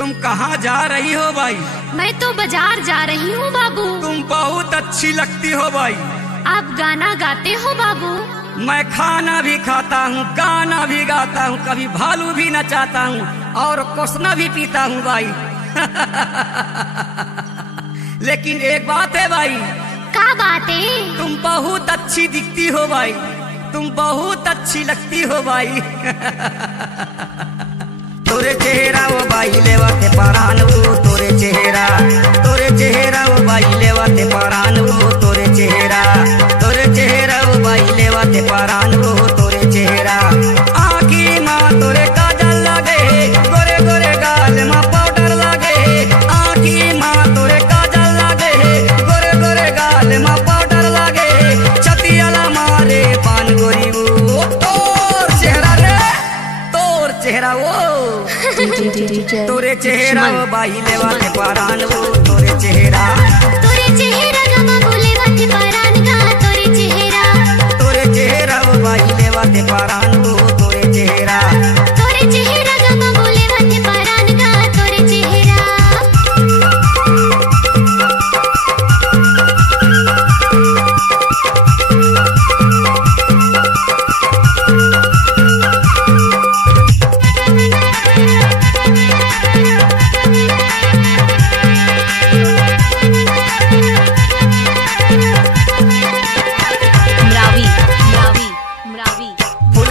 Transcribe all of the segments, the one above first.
तुम कहाँ जा रही हो भाई? मैं तो बाजार जा रही हूँ बाबू। तुम बहुत अच्छी लगती हो भाई। आप गाना गाते हो बाबू? मैं खाना भी खाता हूँ, गाना भी गाता हूँ, कभी भालू भी नचाता हूँ और कोसना भी पीता हूँ भाई। लेकिन एक बात है भाई। क्या बात है? तुम बहुत अच्छी दिखती हो भाई, तुम बहुत अच्छी लगती हो भाई। तोरे चेहरा वो बाई लेवाते परान वो, तोरे चेहरा वो बाई लेवाते परान वो, तोरे चेहरा वो बाई लेवाते परान वो, तोरे चेहरा। आँखी माँ तोरे काजल लगे, गोरे गोरे गाल माँ पाउडर लगे। आँखी माँ तोरे काजल लगे, गोरे गोरे गाल माँ पाउडर लगे। छतियाला मारे पान गोरी वो, तोर चेहरा रे, तोर चेहरा वो। तोरे चेहरा वो बाई लेवाते परान वो, तोरे चेहरा गमा बोले वाते परान गा, तोरे चेहरा वो बाई लेवाते परान वो, तोरे चेहरा गमा बोले वाते परान गा, तोरे चेहरा।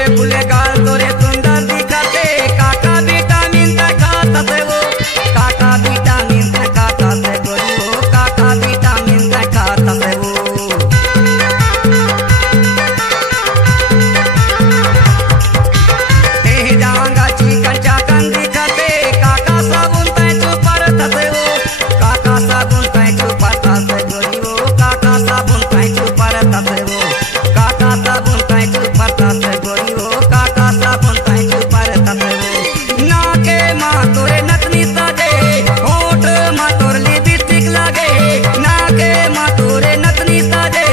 फूले गाल तोरे सुंदर दिखते, काका विटामिन खाता से वो, काका विटामिन खाता से गोरी वो, काका विटामिन खाता से वो। देह जांगा चिकन चाकन दिखते, काका साबुन तै चुपर से वो, काका साबुन तै चुपर से गोरी वो, काका साबुन तै चुपर से वो, काका साबुन तै चुपर से गोरी वो, काका साबुन तै चुपर से वो। नाके माँ तोरे नथनी सजे, होठ माँ तोर लिपस्टिक लगे। नाके माँ तोरे नथनी सजे,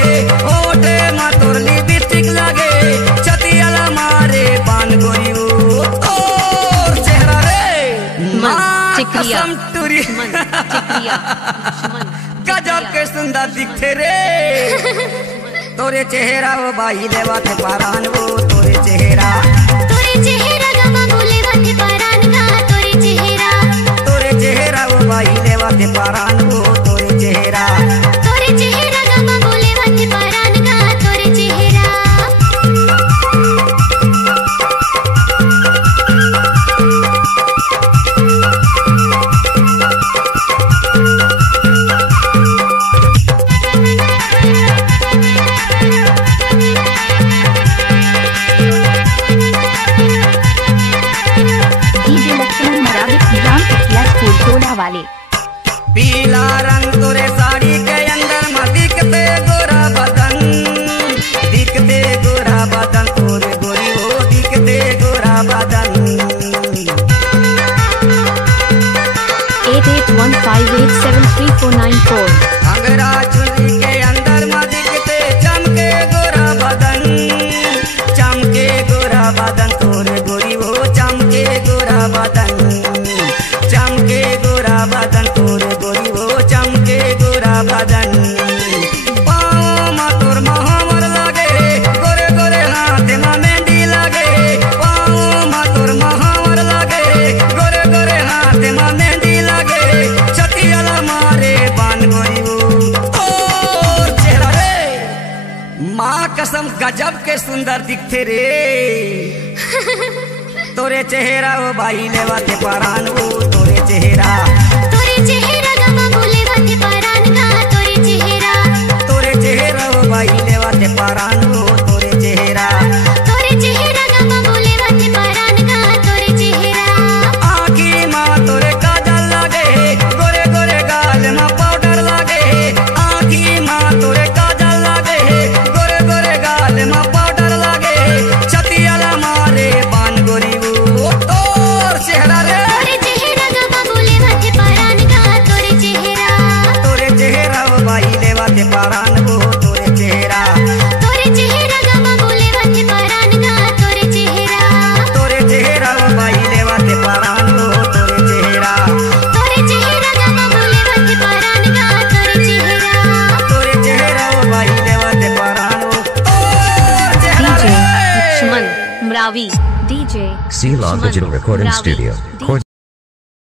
होठ माँ तोर लिपस्टिक लगे। छतियाला मारे पान गोरी वो, तोर चेहरा रे माँ कसम टूरी। गजब के सुंदर दिखते रे। तोरे चेहरा वो बाई लेवाते परान वो, तोरे चेहरा गमा बोले वाते परान गा, तोरे चेहरा वो बाई लेवाते परान वो, तोरे चेहरा गमा बोले वाते परान गा, तोरे चेहरा। वाले पीला रंग तोरे साड़ी के अंदर में दिखते गोरा बदन, दिखते गोरा बदन तोरे गोरी हो, दिखते गोरा बदन। 8815873494। अंगरा चुनरी के अंदर में दिखते चमके गोरा बदन, चमके गोरा बदन तोरे गोरी हो, चमके गोरा बदन, चमके गोरा बदन तोरे गोरी हो, चमके गोरा बदन। पाँव माँ तोर महावर लगे, गोरे गोरे हाथ माँ मेहंदी लगे। पाँव माँ तोर महावर लगे, गोरे गोरे हाथ माँ मेहंदी लगे। छतियाला मारे पान गोरी हो, तोर चेहरा रे माँ कसम गजब के सुंदर दिखते रे। तोरे चेहरा वो बाई लेवाते परान वो, तोरे चेहरा गमा बोले वाते परान गा, तोरे चेहरा वो बाई लेवाते परान वो, तोरे चेहरा गमा बोले वाते परान गा, तोरे चेहरा। आँखी माँ तोरे काजल लगे, गोरे गोरे गाल माँ पाउडर लगे। आँखी माँ तोरे काजल लगे, गोरे गोरे गाल माँ पाउडर लगे। छतियाला मारे पान गोरी वो, तोर चेहरा रे गमा बोले वाते उमरावी, DJ C Log Digital Recording Studio.